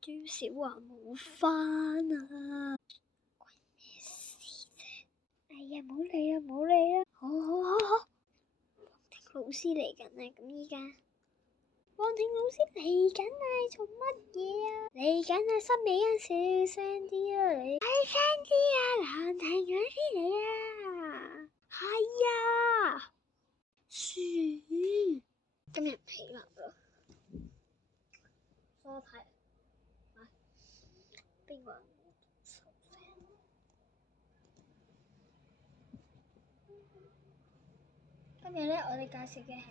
朱小華冇返啊！關咩事啫？哎呀，唔好理啦，唔好理啦。好，黃婷老師嚟緊啊！咁依家黃婷老師嚟緊啊！你做乜嘢啊？嚟緊啊！森美欣小聲啲啊！你大聲啲啊！黃婷老師嚟啊！係啊！噓，今日唔起立啦。梳睇啊！邊個？今日咧，我哋介紹嘅係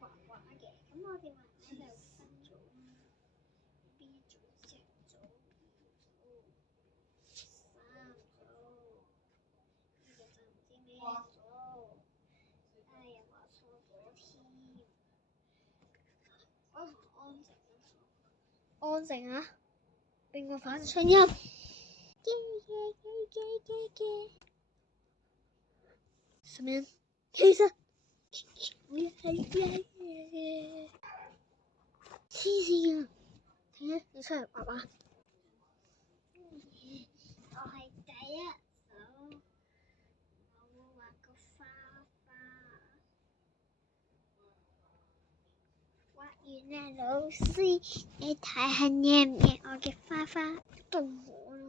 畫畫嘅。咁我哋畫畫就分組啦。邊一組？隻組、二組、三組。呢個就唔知咩組。哎呀，畫錯咗添。安靜啊！邊個發聲音？什麼？其實黐線啊！停啊！你出嚟畫畫。我係第一手，我會畫個花花。畫完啦，老師，你睇下靚唔靚我嘅花花？到我啦。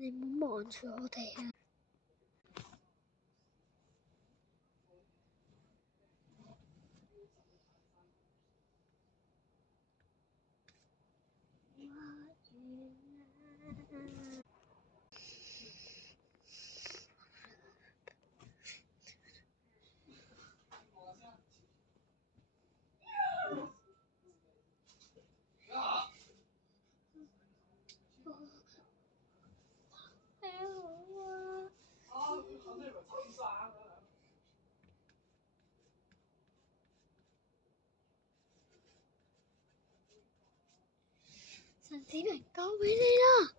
你唔好望住我哋啊！陳子明交俾你啦！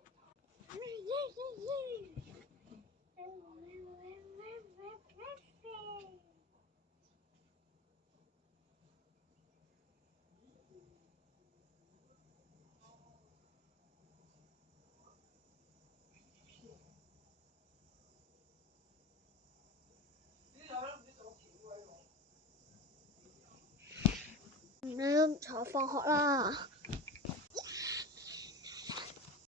你都唔睬我放學啦！